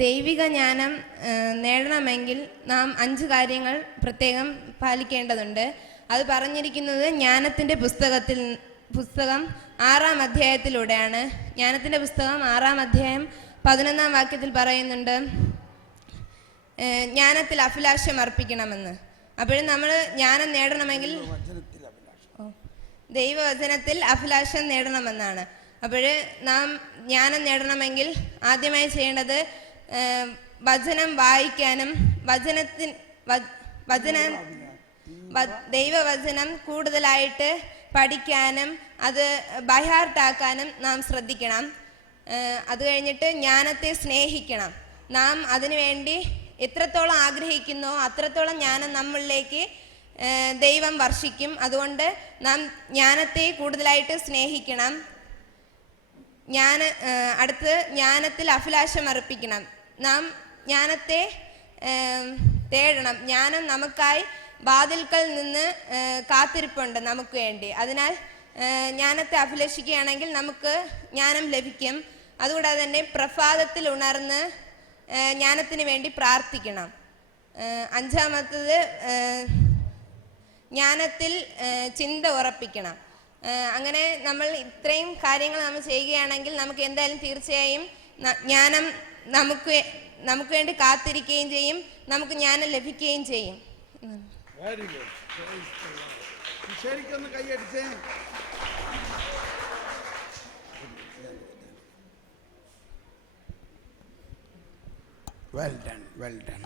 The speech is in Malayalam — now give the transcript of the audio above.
ദൈവിക ജ്ഞാനം നേടണമെങ്കിൽ നാം 5 കാര്യങ്ങൾ പ്രത്യേകം പാലിക്കേണ്ടതുണ്ട്. അത് പറഞ്ഞിരിക്കുന്നത് ജ്ഞാനത്തിൻ്റെ പുസ്തകം 6-ാം അധ്യായത്തിലൂടെയാണ്. ജ്ഞാനത്തിൻ്റെ പുസ്തകം 6-ാം അധ്യായം 11-ാം വാക്യത്തിൽ പറയുന്നുണ്ട്, ജ്ഞാനത്തിൽ അഭിലാഷം അർപ്പിക്കണമെന്ന്. അപ്പോഴും നമ്മൾ ജ്ഞാനം നേടണമെങ്കിൽ ദൈവവചനത്തിൽ അഭിലാഷം നേടണമെന്നാണ്. അപ്പോൾ നാം ജ്ഞാനം നേടണമെങ്കിൽ ആദ്യമായി ചെയ്യേണ്ടത് വചനം വായിക്കാനും ദൈവവചനം കൂടുതലായിട്ട് പഠിക്കാനും അത് ബൈഹാർട്ടാക്കാനും നാം ശ്രദ്ധിക്കണം. അത് കഴിഞ്ഞിട്ട് ജ്ഞാനത്തെ സ്നേഹിക്കണം. നാം അതിനുവേണ്ടി എത്രത്തോളം ആഗ്രഹിക്കുന്നോ അത്രത്തോളം ജ്ഞാനം നമ്മളിലേക്ക് ദൈവം വർഷിക്കും. അതുകൊണ്ട് നാം ജ്ഞാനത്തെ കൂടുതലായിട്ട് സ്നേഹിക്കണം. അടുത്ത് ജ്ഞാനത്തിൽ അഭിലാഷം അർപ്പിക്കണം. നാം ജ്ഞാനത്തെ തേടണം. ജ്ഞാനം നമുക്കായി വാതിൽക്കൽ നിന്ന് കാത്തിരിപ്പുണ്ട് നമുക്ക് വേണ്ടി. അതിനാൽ ജ്ഞാനത്തെ അഭിലഷിക്കുകയാണെങ്കിൽ നമുക്ക് ജ്ഞാനം ലഭിക്കും. അതുകൂടാതെ തന്നെ പ്രഭാതത്തിൽ ഉണർന്ന് ജ്ഞാനത്തിന് വേണ്ടി പ്രാർത്ഥിക്കണം. 5-ാമത്തത് ജ്ഞാനത്തിൽ ചിന്ത ഉറപ്പിക്കണം. അങ്ങനെ നമ്മൾ ഇത്രയും കാര്യങ്ങൾ നമ്മൾ ചെയ്യുകയാണെങ്കിൽ നമുക്ക് എന്തായാലും തീർച്ചയായും ജ്ഞാനം നമുക്ക് വേണ്ടി കാത്തിരിക്കുകയും ചെയ്യും, നമുക്ക് ജ്ഞാനം ലഭിക്കുകയും ചെയ്യും. ശരിക്കൊന്ന് കൈയടിച്ചേ. Well done, well done.